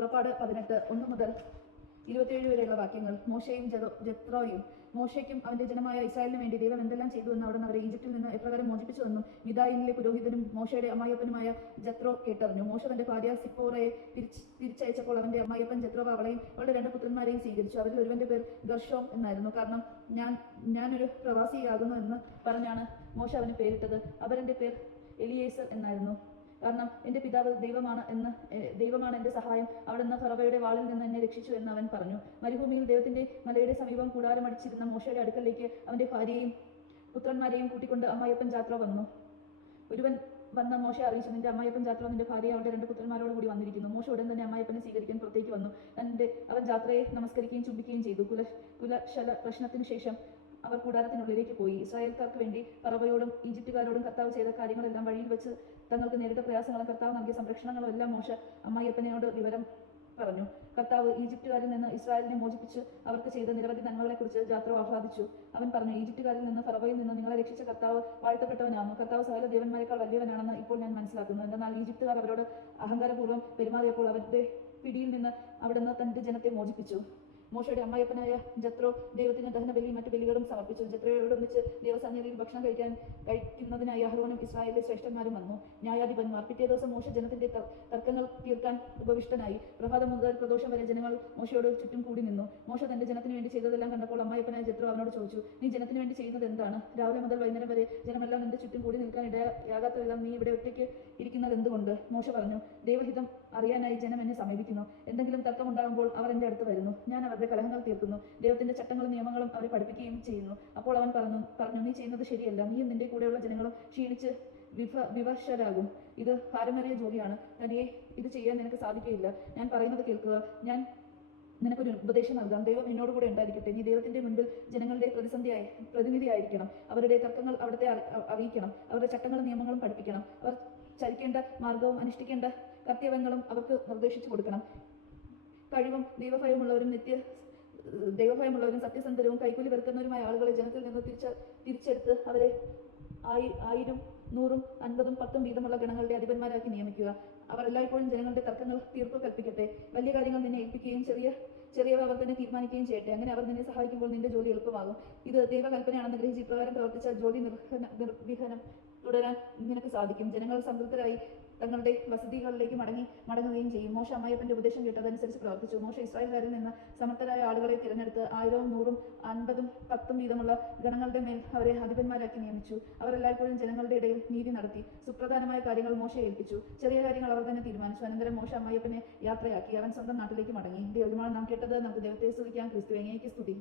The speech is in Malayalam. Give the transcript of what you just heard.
പുറപ്പാട് 18:1-27 വരെയുള്ള വാക്യങ്ങൾ. മോശയും ജെത്രോയും മോശയ്ക്കും അവന്റെ ജനമായ ഇസ്രായേലിന് വേണ്ടി ദൈവം എന്തെല്ലാം ചെയ്തു എന്ന് അവിടുന്ന് അവരെ ഈജിപ്തിൽ നിന്ന് എപ്രകാരം മോചിപ്പിച്ചുവെന്നും മിദ്യാനിലെ പുരോഹിതനും മോശയുടെ അമ്മായപ്പനുമായ ജെത്രോ കേട്ടറിഞ്ഞു. മോശ തന്റെ ഭാര്യ സിപ്പോറയെ തിരിച്ചയച്ചപ്പോൾ അവന്റെ അമ്മായപ്പൻ ജെത്രോ അവളെയും അവളുടെ 2 പുത്രന്മാരെയും സ്വീകരിച്ചു. അവരിൽ ഒരുവന്റെ പേർ ഗർഷോം എന്നായിരുന്നു. കാരണം ഞാനൊരു പ്രവാസിയാകുന്നു എന്ന് പറഞ്ഞാണ് മോശ അവന് പേരിട്ടത്. അവരുടെ പേർ എലിയേസർ എന്നായിരുന്നു. കാരണം എന്റെ പിതാവ് ദൈവമാണ് എന്റെ സഹായം. അവിടുന്ന് ഫറവയുടെ വാളിൽ നിന്ന് എന്നെ രക്ഷിച്ചു എന്ന് അവൻ പറഞ്ഞു. മരുഭൂമിയിൽ ദൈവത്തിന്റെ മലയുടെ സമീപം കൂടാരമടിച്ചിരുന്ന മോശയുടെ അടുക്കലേക്ക് അവന്റെ ഭാര്യയെയും പുത്രന്മാരെയും കൂട്ടിക്കൊണ്ട് അമ്മായപ്പൻ ജാത്രോ വന്നു. ഒരുവൻ വന്ന മോശ അറിയിച്ചു, നിന്റെ അമ്മായപ്പൻ ജാത്രോ നിന്റെ ഭാര്യയെ അവളുടെ 2 പുത്രന്മാരോട് കൂടി വന്നിരിക്കുന്നു. മോശ ഉടൻ തന്നെ അമ്മായപ്പനെ സ്വീകരിക്കാൻ പുറത്തേക്ക് വന്നു. അവൻ ജാത്രയെ നമസ്കരിക്കുകയും ചുംബിക്കുകയും ചെയ്തു. കുലശല പ്രശ്നത്തിനു ശേഷം അവർ കൂടാരത്തിനുള്ളിലേക്ക് പോയി. ഇസ്രായേൽക്കാർക്ക് വേണ്ടി ഫറവയോടും ഈജിപ്തുകാരോടും കർത്താവ് ചെയ്ത കാര്യങ്ങളെല്ലാം, വഴിയിൽ വെച്ച് തങ്ങൾക്ക് നേരിട്ട പ്രയാസങ്ങളും കർത്താവ് നൽകിയ സംരക്ഷണങ്ങളും എല്ലാം മോശ അമ്മായപ്പനോട് വിവരം പറഞ്ഞു. കർത്താവ് ഈജിപ്തുകാരിൽ നിന്ന് ഇസ്രായേലിനെ മോചിപ്പിച്ച് അവർക്ക് ചെയ്ത നിരവധി നന്മകളെക്കുറിച്ച് ജാത്രോ ആഹ്ലാദിച്ചു. അവൻ പറഞ്ഞു, ഈജിപ്തുകാരിൽ നിന്ന് ഫറവയിൽ നിന്ന് നിങ്ങളെ രക്ഷിച്ച കർത്താവ് വാഴ്ത്തപ്പെട്ടവനാകുന്നു. കർത്താവ് സകല ദേവന്മാരെക്കാൾ വലിയവനാണെന്ന് ഇപ്പോൾ ഞാൻ മനസ്സിലാക്കുന്നു. എന്നാൽ ഈജിപ്തുകാർ അവരോട് അഹങ്കാരപൂർവ്വം പെരുമാറിയപ്പോൾ അവരുടെ പിടിയിൽ നിന്ന് അവിടുന്ന് തന്റെ ജനത്തെ മോചിപ്പിച്ചു. മോശയുടെ അമ്മായപ്പനായ ജെത്രോ ദൈവത്തിന് ദഹനബലിയും മറ്റു ബലികളും സമർപ്പിച്ചു. ജെത്രോയോടൊന്നിച്ച് ദൈവസന്നിധിയിൽ ഭക്ഷണം കഴിക്കുന്നതിനായി അഹ്റോനും ഇസ്രായേലിലെ ശ്രേഷ്ഠന്മാരും വന്നു. ന്യായാധിപന്മാർ. പിറ്റേ ദിവസം മോശ ജനത്തിന്റെ തർക്കങ്ങൾ തീർക്കാൻ ഉപവിഷ്ടനായി. പ്രഭാതം മുതൽ പ്രദോഷം വരെ ജനങ്ങൾ മോശയോട് ചുറ്റും കൂടി നിന്നു. മോശ തന്റെ ജനത്തിന് വേണ്ടി ചെയ്തതെല്ലാം കണ്ടപ്പോൾ അമ്മായപ്പനായ ജെത്രോ അവനോട് ചോദിച്ചു, നീ ജനത്തിന് വേണ്ടി ചെയ്യുന്നത് എന്താണ്? രാവിലെ മുതൽ വൈകുന്നേരം വരെ ജനമെല്ലാം നിന്റെ ചുറ്റും കൂടി നിൽക്കാൻ ഇടയാകാത്ത വിധം നീ ഇവിടെ ഒറ്റയ്ക്ക് ഇരിക്കുന്നത് എന്തുകൊണ്ട്? മോശ പറഞ്ഞു, ദൈവഹിതം അറിയാനായി ജനം എന്നെ സമീപിക്കുന്നു. എന്തെങ്കിലും തർക്കമുണ്ടാകുമ്പോൾ അവർ എന്റെ അടുത്ത് വരുന്നു. ഞാൻ അവരുടെ കലഹങ്ങൾ തീർക്കുന്നു. ദൈവത്തിന്റെ ചട്ടങ്ങളും നിയമങ്ങളും അവരെ പഠിപ്പിക്കുകയും ചെയ്യുന്നു. അപ്പോൾ അവൻ പറഞ്ഞു, നീ ചെയ്യുന്നത് ശരിയല്ല. നീയും നിന്റെ കൂടെയുള്ള ജനങ്ങളും ക്ഷീണിച്ച് വിവശരാകും. ഇത് ഭാരമേറിയ ജോലിയാണ്. തനിയെ ഇത് ചെയ്യാൻ നിനക്ക് സാധിക്കുകയില്ല. ഞാൻ പറയുന്നത് കേൾക്കുക. ഞാൻ നിനക്കൊരു ഉപദേശം നൽകാം. ദൈവം എന്നോട് കൂടെ ഉണ്ടായിരിക്കട്ടെ. നീ ദൈവത്തിന്റെ മുൻപിൽ ജനങ്ങളുടെ പ്രതിനിധിയായിരിക്കണം. അവരുടെ തർക്കങ്ങൾ അവിടുത്തെ അറിയിക്കണം. അവരുടെ ചട്ടങ്ങളും നിയമങ്ങളും പഠിപ്പിക്കണം. അവർ ചരിക്കേണ്ട മാർഗവും അനുഷ്ഠിക്കേണ്ട കർത്തവ്യങ്ങളും അവർക്ക് നിർദ്ദേശിച്ചു കൊടുക്കണം. കഴിവും ദൈവഭയമുള്ളവരും സത്യസന്ധരും കൈക്കൂലി വെറുക്കുന്നവരുമായ ആളുകളെ ജനത്തിൽ നിന്ന് തിരിച്ചെടുത്ത് അവരെ 1000, 100, 50, 10 വീതമുള്ള ഗണങ്ങളുടെ അധിപന്മാരാക്കി നിയമിക്കുക. അവർ എല്ലായ്പ്പോഴും ജനങ്ങളുടെ തർക്കങ്ങൾ തീർപ്പ് കൽപ്പിക്കട്ടെ. വലിയ കാര്യങ്ങൾ നിന്നെ ഏൽപ്പിക്കുകയും ചെറിയവ അവർ തന്നെ തീരുമാനിക്കുകയും ചെയ്യട്ടെ. അങ്ങനെ അവർ നിന്നെ സഹായിക്കുമ്പോൾ നിന്റെ ജോലി എളുപ്പമാകും. ഇത് ദൈവകൽപ്പനയാണെന്ന് ഗ്രഹിച്ച് ഇപ്രകാരം പ്രവർത്തിച്ചാൽ ജോലി നിർവിഘ്നം തുടരാൻ നിനക്ക് സാധിക്കും. ജനങ്ങൾ സംതൃപ്തരായി തങ്ങളുടെ വസതികളിലേക്ക് മടങ്ങുകയും ചെയ്യും. മോശ അമ്മായപ്പന്റെ ഉപദേശം കേട്ടതനുസരിച്ച് പ്രവർത്തിച്ചു. മോശ ഇസ്രായേൽക്കാരിൽ നിന്ന് സമർത്ഥരായ ആളുകളെ തിരഞ്ഞെടുത്ത് 1000, 100, 50, 10 വീതമുള്ള ഗണങ്ങളുടെ മേൽ അവരെ അധിപന്മാരാക്കി നിയമിച്ചു. അവർ എല്ലായ്പ്പോഴും ജനങ്ങളുടെ ഇടയിൽ നീതി നടത്തി. സുപ്രധാനമായ കാര്യങ്ങൾ മോശയെ ഏൽപ്പിച്ചു. ചെറിയ കാര്യങ്ങൾ അവർ തന്നെ തീരുമാനിച്ചു. അനന്തരം മോശ അമ്മായപ്പനെ യാത്രയാക്കി. അവൻ സ്വന്തം നാട്ടിലേക്ക് മടങ്ങി. ദൈവമാണ് നാം കേട്ടത്. നമുക്ക് ദൈവത്തെ സ്തുതിക്കാം. ക്രിസ്തുവേ അങ്ങേക്ക് സ്തുതി.